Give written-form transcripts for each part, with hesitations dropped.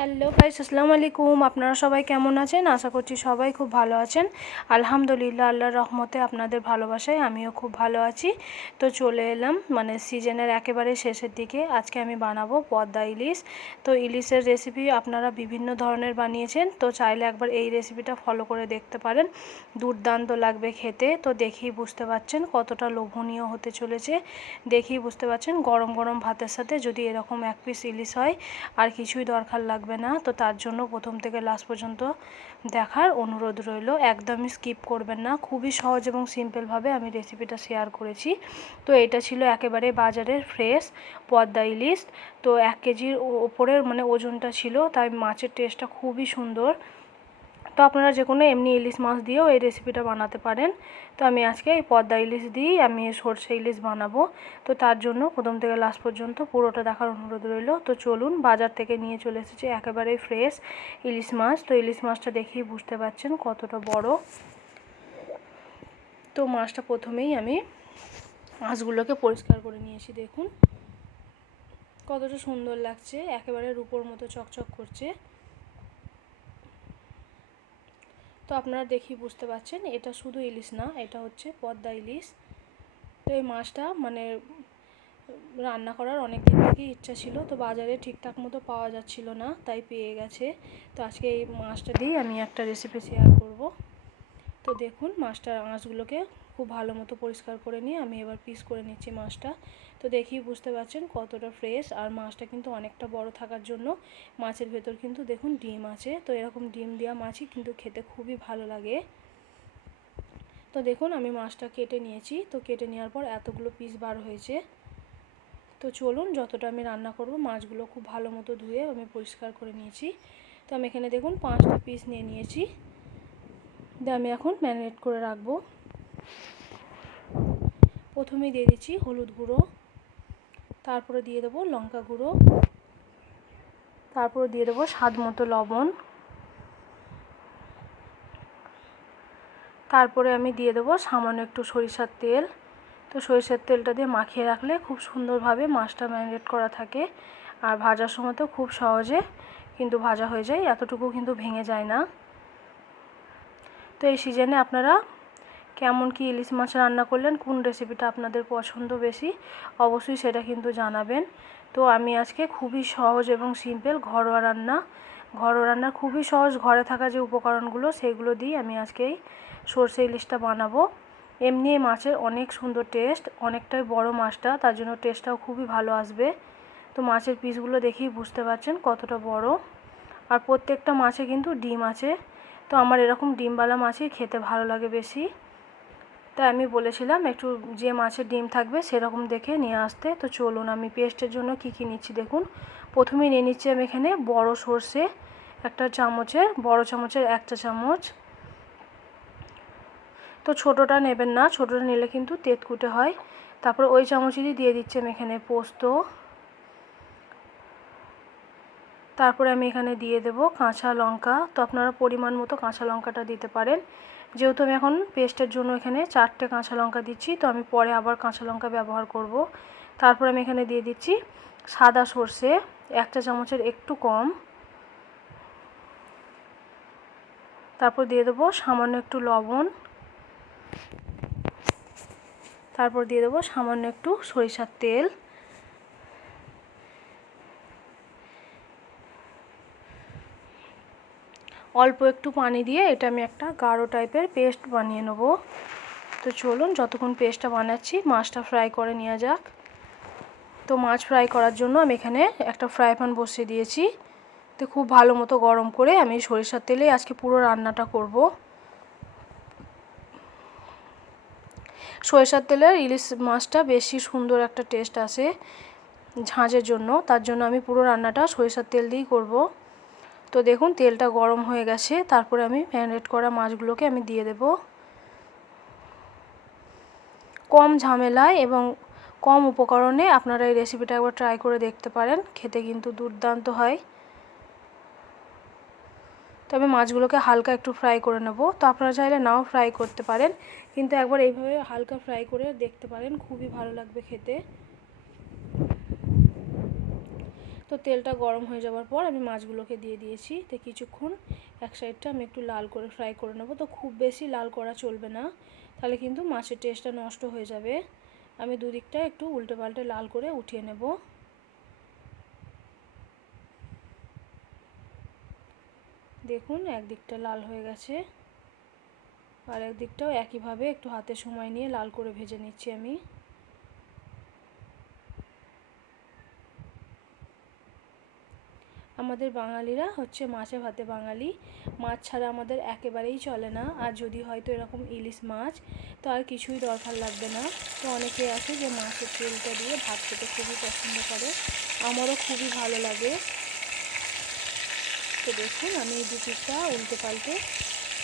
Hello guys, আসসালামু আলাইকুম। আপনারা সবাই কেমন আছেন? আশা করছি সবাই খুব ভালো আছেন। আলহামদুলিল্লাহ, আল্লাহর রহমতে আপনাদের ভালোবাসায় আমিও খুব ভালো আছি। তো চলে এলাম সিজনের একেবারে শেষের দিকে। আজকে আমি বানাবো পদ্মা ইলিশ। তো ইলিশের রেসিপি আপনারা বিভিন্ন ধরনের বানিয়েছেন, তো চাইলে একবার এই রেসিপিটা ফলো করে দেখতে পারেন। দুর্দান্ত লাগবে খেতে। তো দেখেই বুঝতে পারছেন কতটা লোভনীয় হতে চলেছে। দেখেই বুঝতে পারছেন গরম গরম ভাতের সাথে যদি এরকম এক পিস ইলিশ হয় আর কিছুই দরকার লাগবে না। তো তার জন্য প্রথম থেকে লাস্ট পর্যন্ত দেখার অনুরোধ রইল। একদমই স্কিপ করবেন না। খুবই সহজ এবং সিম্পলভাবে আমি রেসিপিটা শেয়ার করেছি। তো এটা ছিল একেবারে বাজারের ফ্রেশ পদ্মা ইলিশ। তো 1 কেজির ওপরের ওজনটা ছিল, তাই মাছের টেস্টটা খুবই সুন্দর। তো আপনারা যে কোনো এমনি ইলিশ মাছ দিয়েও এই রেসিপিটা বানাতে পারেন। তো আমি আজকে এই পদ্মা ইলিশ দিয়েই আমি সরষে ইলিশ বানাবো। তো তার জন্য প্রথম থেকে লাস্ট পর্যন্ত পুরোটা দেখার অনুরোধ রইল। তো চলুন, বাজার থেকে নিয়ে চলে এসেছি একেবারেই ফ্রেশ ইলিশ মাছ। তো ইলিশ মাছটা দেখেই বুঝতে পারছেন কতটা বড়। তো মাছটা প্রথমেই আমি মাছগুলোকে পরিষ্কার করে নিয়েছি। দেখুন কতটা সুন্দর লাগছে, একেবারে রূপোর মতো চকচক করছে। তো আপনারা দেখেই বুঝতে পারছেন এটা শুধু ইলিশ না, এটা হচ্ছে পদ্মা ইলিশ। তো এই মাছটা রান্না করার অনেক দিন থেকেই ইচ্ছা ছিল, তো বাজারে ঠিকঠাক মতো পাওয়া যাচ্ছিল না, তাই পেয়ে গেছে। তো আজকে এই মাছটা দিয়েই আমি একটা রেসিপি শেয়ার করব। তো দেখুন মাছগুলোকে খুব ভালো মতো পরিষ্কার করে নিয়ে আমি এবার পিস করে নিচ্ছি মাছটা। তো দেখেই বুঝতে পারছেন কতটা ফ্রেশ। আর মাছটা কিন্তু অনেকটা বড় থাকার জন্য মাছের ভেতর কিন্তু দেখুন ডিম আছে। তো এরকম ডিম দেওয়া মাছই কিন্তু খেতে খুবই ভালো লাগে। তো দেখুন আমি মাছটা কেটে নিয়েছি। তো কেটে নেওয়ার পর এতগুলো পিস বার হয়েছে। তো চলুন, যতটা আমি রান্না করব মাছগুলো খুব ভালো মতো ধুয়ে আমি পরিষ্কার করে নিয়েছি। তো আমি এখানে দেখুন 5টা পিস নিয়ে নিয়েছি। দিয়ে আমি এখন ম্যারিনেট করে রাখবো। প্রথমেই দিয়ে দিচ্ছি হলুদ গুঁড়ো, তারপরে দিয়ে দেবো লঙ্কা গুঁড়ো, তারপরে দিয়ে দেবো স্বাদ মতো লবণ, তারপরে আমি দিয়ে দেবো সামান্য একটু সরিষার তেল। তো সরিষার তেলটা দিয়ে মাখিয়ে রাখলে খুব সুন্দরভাবে মাছটা ম্যারিনেট করা থাকে। আর ভাজার সময় তো খুব সহজে কিন্তু ভাজা হয়ে যায়, এতটুকু কিন্তু ভেঙে যায় না। তো এই সিজনে আপনারা কেমন কি ইলিশ মাছ রান্না করলেন, কোন রেসিপিটা আপনাদের পছন্দ বেশি, অবশ্যই সেটা কিন্তু জানাবেন। তো আমি আজকে খুবই সহজ এবং সিম্পল ঘরোয়া রান্না খুবই সহজ, ঘরে থাকা যে উপকরণগুলো সেগুলো দিয়ে আমি আজকে এই সরষে ইলিশটা বানাবো। এমনি মাছের অনেক সুন্দর টেস্ট, অনেকটাই বড় মাছটা, তার জন্য টেস্টটাও খুবই ভালো আসবে। তো মাছের পিসগুলো দেখেই বুঝতে পারছেন কতটা বড়। আর প্রত্যেকটা মাছে কিন্তু ডিম আছে। তো আমার এরকম ডিমওয়ালা মাছই খেতে ভালো লাগে বেশি। তাই আমি বলেছিলাম একটু যে মাছের ডিম থাকবে সেরকম দেখে নিয়ে আসতে। তো চলুন আমি পেস্টের জন্য কী কী নিচ্ছি দেখুন। প্রথমে নিয়ে নিচ্ছি আমি এখানে বড় সরষে, বড় চামচের 1 চা চামচ। তো ছোটোটা নেবেন না, ছোটোটা নিলে কিন্তু তেতকুটে হয়। তারপর ওই চামচেরই দিয়ে দিচ্ছি আমি এখানে পোস্ত। তারপরে আমি এখানে দিয়ে দেব কাঁচা লঙ্কা। তো আপনারা পরিমাণ মতো কাঁচা লঙ্কাটা দিতে পারেন। যেহেতু আমি এখন পেস্টের জন্য এখানে 4টে কাঁচা লঙ্কা দিচ্ছি, তো আমি পরে আবার কাঁচা লঙ্কা ব্যবহার করব। তারপর আমি এখানে দিয়ে দিচ্ছি সাদা সর্ষে, 1 চা চামচের একটু কম। তারপর দিয়ে দেবো সামান্য একটু লবণ, তারপর দিয়ে দেবো সামান্য একটু সরিষার তেল। অল্প একটু পানি দিয়ে এটা আমি একটা গাঢ় টাইপের পেস্ট বানিয়ে নেব। তো চলুন যতক্ষণ পেস্টটা বানাচ্ছি মাছটা ফ্রাই করে নেওয়া যাক। তো মাছ ফ্রাই করার জন্য আমি এখানে একটা ফ্রাই প্যান বসিয়ে দিয়েছি। তো খুব ভালো মতো গরম করে আমি সরিষার তেলে আজকে পুরো রান্নাটা করব। সরিষার তেলের ইলিশ মাছটা বেশি সুন্দর একটা টেস্ট আসে ঝাঁঝের জন্য, তার জন্য আমি পুরো রান্নাটা সরিষার তেল দিয়েই করব। তো দেখুন তেলটা গরম হয়ে গেছে। তারপরে আমি ম্যারিনেট করা মাছগুলোকে আমি দিয়ে দেব। কম ঝামেলায় এবং কম উপকরণে আপনারা এই রেসিপিটা একবার ট্রাই করে দেখতে পারেন, খেতে কিন্তু দুর্দান্ত হয়। তবে মাছগুলোকে হালকা একটু ফ্রাই করে নেব। তো আপনারা চাইলে নাও ফ্রাই করতে পারেন, কিন্তু একবার এইভাবে হালকা ফ্রাই করে দেখতে পারেন, খুবই ভালো লাগবে খেতে। তো তেলটা গরম হয়ে যাওয়ার পর আমি মাছগুলোকে দিয়ে দিয়েছি। তো কিছুক্ষণ এক সাইডটা আমি একটু লাল করে ফ্রাই করে নেব। তো খুব বেশি লাল করা চলবে না, তাহলে কিন্তু মাছের টেস্টটা নষ্ট হয়ে যাবে। আমি দুদিকটা একটু উল্টে পাল্টে লাল করে উঠিয়ে নেব। দেখুন একদিকটা লাল হয়ে গেছে, আর একদিকটাও একইভাবে একটু হাতে সময় নিয়ে লাল করে ভেজে নিচ্ছি আমি। আমাদের বাঙালিরা হচ্ছে মাছে ভাতে বাঙালি, মাছ ছাড়া আমাদের একেবারেই চলে না। আর যদি হয়তো এরকম ইলিশ মাছ, তো আর কিছুই দরকার লাগবে না। তো অনেকে আছে যে মাছের তেলটা দিয়ে ভাত খেতে খুবই পছন্দ করে, আমারও খুবই ভালো লাগে। তো দেখুন আমি এই দুপিঠটা উল্টে পাল্টে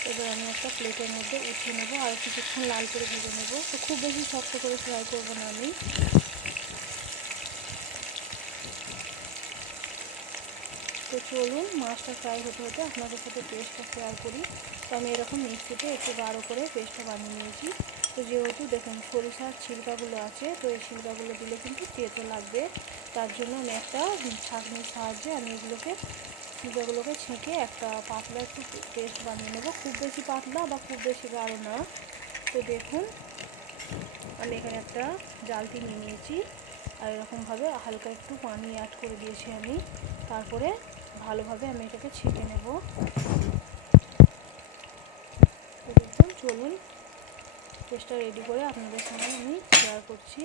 এবার আমি একটা প্লেটের মধ্যে উঠিয়ে নেব, আর কিছুক্ষণ লাল করে ভেজে নেব। তো খুব বেশি শক্ত করে ফ্রাই করব না আমি। তো চলুন মাছটা ফ্রাই হতে হতে আপনাদের সাথে পেস্টটা শেয়ার করি। তো আমি এরকম মিক্সিতে একটু গাঢ় করে পেস্টটা বানিয়ে নিয়েছি। তো যেহেতু দেখুন সরিষার ছিলকাগুলো আছে, তো এই ছিলকাগুলো দিলে কিন্তু তেতো লাগবে, তার জন্য আমি একটা ছাঁকনির সাহায্যে আমি ছিলকাগুলোকে ছেঁকে একটা পাতলা একটু পেস্ট বানিয়ে নেব। খুব বেশি পাতলা বা খুব বেশি গাঢ় না। তো দেখুন আমি এখানে একটা জালতি নিয়ে নিয়েছি, আর এরকমভাবে হালকা একটু পানি অ্যাড করে দিয়েছি আমি। তারপরে ভালোভাবে আমি এটাকে ছেঁকে নেব। তো দেখুন চলুন পেস্টটা রেডি করে আপনাদের সঙ্গে আমি শেয়ার করছি।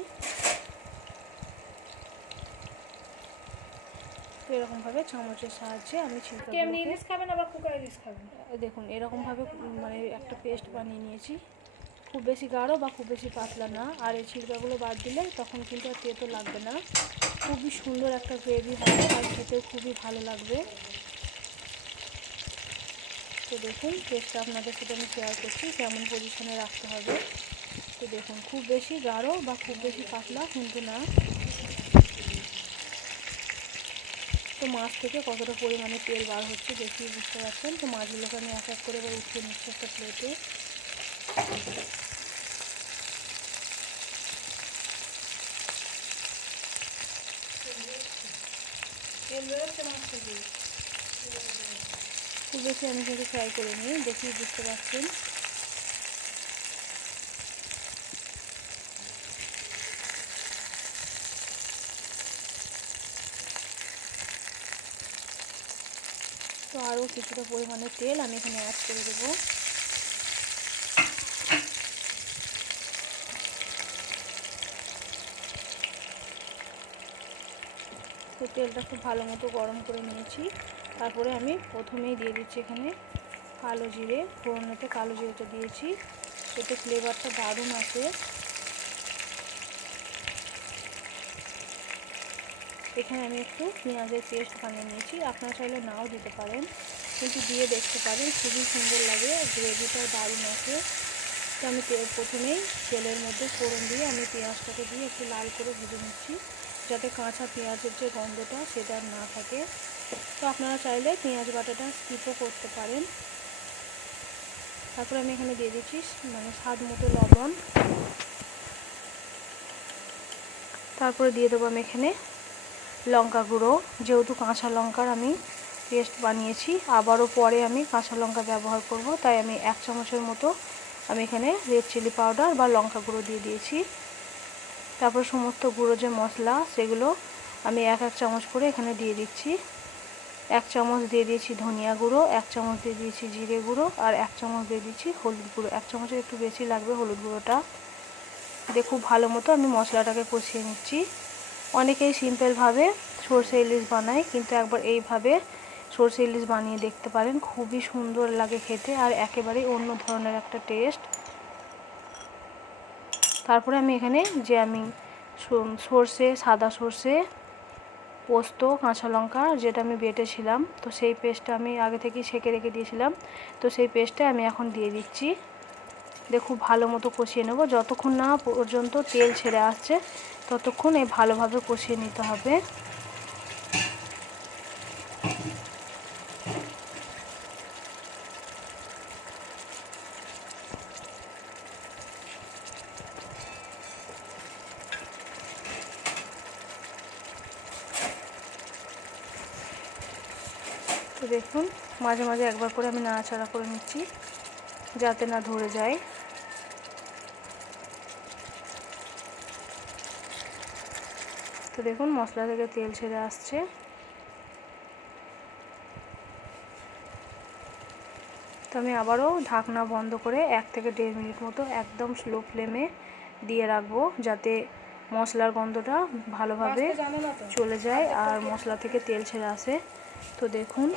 তো এরকমভাবে চামচের সাহায্যে আমি ইলিশ খাবেন আবার কুকার ইলিশ খাবেন। দেখুন এরকমভাবে মানে একটা পেস্ট বানিয়ে নিয়েছি। খুব বেশি গাঢ় বা খুব বেশি পাতলা না। আর এই ছিলকাগুলো বাদ দিলে তখন কিন্তু আর তেতো লাগবে না। খুবই সুন্দর একটা গ্রেভি হবে আর খেতেও খুবই ভালো লাগবে। তো দেখুন পেস্টটা আপনাদের সাথে আমি শেয়ার করছি কেমন পজিশনে রাখতে হবে। তো দেখুন খুব বেশি গাঢ় বা খুব বেশি পাতলা কিন্তু না। তো মাছ থেকে কতটা পরিমাণে তেল বার হচ্ছে দেখি বুঝতে পারছেন। তো মাছগুলোকে আমি এক এক করে এবার উঠিয়ে নিচ্ছি একটা প্লেটে। তেল বেরোচ্ছে মাছ থেকে। খুব বেশি আমি কিন্তু ফ্রাই করে নিই, দেখি বুঝতে পারছেন। তো আরও কিছুটা পরিমাণে তেল আমি এখানে অ্যাড করে দেবো। তো তেলটা খুব ভালো মতো গরম করে নিয়েছি। তারপরে আমি প্রথমেই দিয়ে দিচ্ছি এখানে কালো জিরে। ফোড়নেতে কালো জিরেটা দিয়েছি, এতে ফ্লেভারটা দারুণ আসে। এখানে আমি একটু পেঁয়াজের পেস্ট বানিয়ে নিয়েছি, আপনারা চাইলে নাও দিতে পারেন, কিন্তু দিয়ে দেখতে পারেন, খুবই সুন্দর লাগে, গ্রেভিটাও দারুণ আসে। তো আমি প্রথমেই তেলের মধ্যে ফোড়ন দিয়ে আমি পেঁয়াজটাকে দিয়ে একটু লাল করে ভেজে নিচ্ছি, যাতে কাঁচা পেঁয়াজের যে গন্ধটা সেটা না থাকে। তো আপনারা চাইলে পেঁয়াজ বাটাটা স্কিপও করতে পারেন। তারপরে আমি এখানে দিয়ে দিচ্ছি মানে স্বাদ মতো লবণ। তারপরে দিয়ে দেবো আমি এখানে লঙ্কা গুঁড়ো। যেহেতু কাঁচা লঙ্কার আমি পেস্ট বানিয়েছি, আবারও পরে আমি কাঁচা লঙ্কা ব্যবহার করব, তাই আমি 1 চামচের মতো আমি এখানে রেড চিলি পাউডার বা লঙ্কা গুঁড়ো দিয়ে দিয়েছি। তারপর সমস্ত গুঁড়ো যে মশলা সেগুলো আমি 1 চামচ করে এখানে দিয়ে দিচ্ছি। 1 চামচ দিয়ে দিয়েছি ধনিয়া গুঁড়ো, 1 চামচ দিয়ে দিয়েছি জিরে গুঁড়ো, আর 1 চামচ দিয়ে দিচ্ছি হলুদ গুঁড়ো। 1 চামচের একটু বেশি লাগবে হলুদ গুঁড়োটা। দিয়ে খুব ভালো মতো আমি মশলাটাকে কষিয়ে নিচ্ছি। অনেকেই সিম্পলভাবে সরষে ইলিশ বানায়, কিন্তু একবার এইভাবে সরষে ইলিশ বানিয়ে দেখতে পারেন, খুবই সুন্দর লাগে খেতে, আর একেবারেই অন্য ধরনের একটা টেস্ট। তারপরে আমি এখানে যে আমি সরষে, সাদা সরষে, পোস্ত, কাঁচা লঙ্কা যেটা আমি বেটেছিলাম, তো সেই পেস্টটা আমি আগে থেকেই ছেঁকে রেখে দিয়েছিলাম, তো সেই পেস্টটা আমি এখন দিয়ে দিচ্ছি। দিয়ে খুব ভালো মতো কষিয়ে নেব, যতক্ষণ না পর্যন্ত তেল ছেড়ে আসছে ততক্ষণ এই ভালোভাবে কষিয়ে নিতে হবে। তো দেখুন মাঝে মাঝে একবার করে আমি নাড়াচাড়া করে নিচ্ছি যাতে না ধরে যায়। তো দেখুন মশলা থেকে তেল ছেড়ে আসছে। তো আমি আবারও ঢাকনা বন্ধ করে 1 থেকে 1.5 মিনিট মতো একদম স্লো ফ্লেমে দিয়ে রাখবো, যাতে মশলার গন্ধটা ভালোভাবে চলে যায় আর মশলা থেকে তেল ছেড়ে আসে। তো দেখুন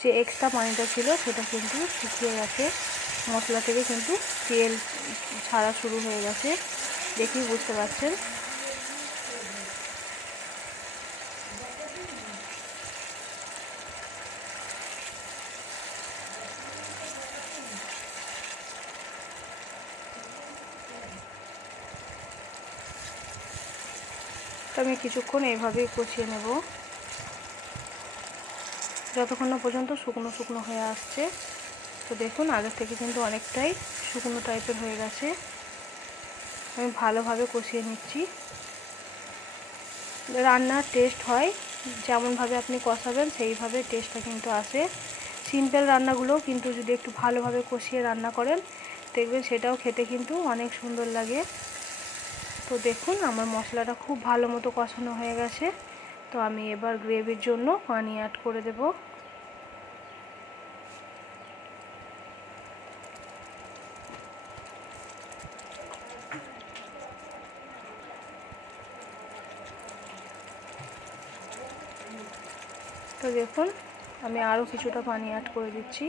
যে এক্সট্রা পানিটা ছিল সেটা কিন্তু শুকিয়ে গেছে, মশলা থেকে কিন্তু তেল ছাড়া শুরু হয়ে গেছে, দেখেই বুঝতে পারছেন। তো আমি কিছুক্ষণ এইভাবেই কষিয়ে নেব যতক্ষণ না পর্যন্ত শুকনো শুকনো হয়ে আসছে। তো দেখুন আগের থেকে কিন্তু অনেকটাই শুকনো টাইপের হয়ে গেছে। আমি ভালোভাবে কষিয়ে নিচ্ছি। রান্নার টেস্ট হয় যেমনভাবে আপনি কষাবেন সেইভাবে টেস্টটা কিন্তু আসে। সিম্পল রান্নাগুলোও কিন্তু যদি একটু ভালোভাবে কষিয়ে রান্না করেন দেখবেন সেটাও খেতে কিন্তু অনেক সুন্দর লাগে। তো দেখুন আমার মশলাটা খুব ভালো মতো কষানো হয়ে গেছে। তো আমি এবার গ্রেভির জন্য পানি অ্যাড করে দেব। তো দেখুন আমি আরও কিছুটা পানি অ্যাড করে দিচ্ছি,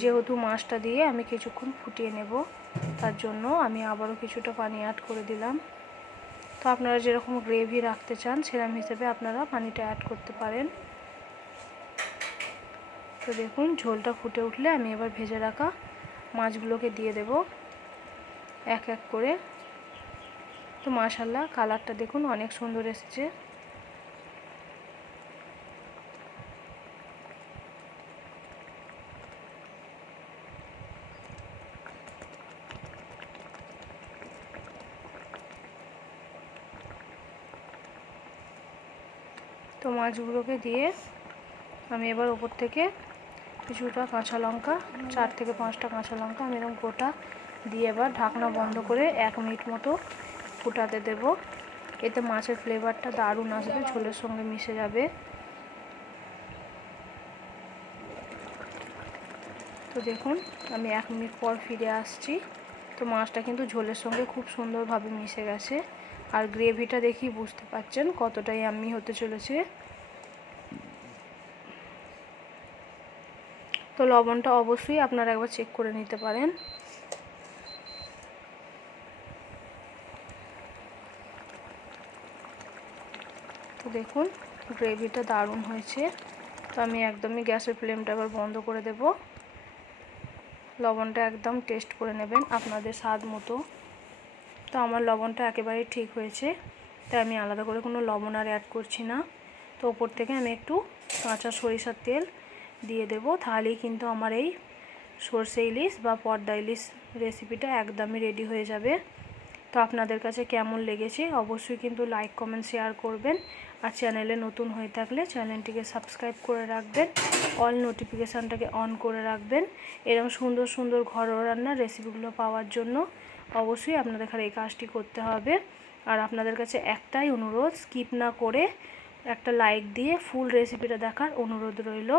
যেহেতু মাছটা দিয়ে আমি কিছুক্ষণ ফুটিয়ে নেব তার জন্য আমি আবারও কিছুটা পানি অ্যাড করে দিলাম। তো আপনারা যেরকম গ্রেভি রাখতে চান সেরকম হিসেবে আপনারা পানিটা অ্যাড করতে পারেন। তো দেখুন ঝোলটা ফুটে উঠলে আমি এবার ভেজে রাখা মাছগুলোকে দিয়ে দেব এক এক করে। তো মাশাআল্লাহ কালারটা দেখুন অনেক সুন্দর এসেছে। তো মাছগুলোকে দিয়ে আমি এবার ওপর থেকে কিছুটা কাঁচা লঙ্কা, 4 থেকে 5টা কাঁচা লঙ্কা আমি এরকম গোটা দিয়ে এবার ঢাকনা বন্ধ করে 1 মিনিট মতো ফুটাতে দেব। এতে মাছের ফ্লেভারটা দারুণ আসবে, ঝোলের সঙ্গে মিশে যাবে। তো দেখুন আমি 1 মিনিট পর ফিরে আসছি। তো মাছটা কিন্তু ঝোলের সঙ্গে খুব সুন্দরভাবে মিশে গেছে আর গ্রেভিটা দেখি বুঝতে পারছেন কতটাই ইয়াম্মি হতে চলেছে। তো লবণটা অবশ্যই আপনারা একবার চেক করে নিতে পারেন। তো দেখুন গ্রেভিটা দারুণ হয়েছে। তো আমি একদমই গ্যাসের ফ্লেমটা এবার বন্ধ করে দেব। লবণটা একদম টেস্ট করে নেবেন আপনাদের স্বাদ মতো। তো আমার লবণটা একেবারেই ঠিক হয়েছে, তাই আমি আলাদা করে কোনো লবণ আর অ্যাড করছি না। তো ওপর থেকে আমি একটু কাঁচা সরিষার তেল দিয়ে দেব, তাহলেই কিন্তু আমার এই সরষে ইলিশ বা পর্দা ইলিশ রেসিপিটা একদমই রেডি হয়ে যাবে। তো আপনাদের কাছে কেমন লেগেছে অবশ্যই কিন্তু লাইক কমেন্ট শেয়ার করবেন আর চ্যানেলে নতুন হয়ে থাকলে চ্যানেলটিকে সাবস্ক্রাইব করে রাখবেন, অল নোটিফিকেশানটাকে অন করে রাখবেন এরকম সুন্দর সুন্দর ঘরোয়া রান্নার রেসিপিগুলো পাওয়ার জন্য। অবশ্যই আপনাদের এই কাজটি করতে হবে। আর আপনাদের কাছে একটাই অনুরোধ, স্কিপ না করে একটা লাইক দিয়ে ফুল রেসিপিটা দেখার অনুরোধ রইল।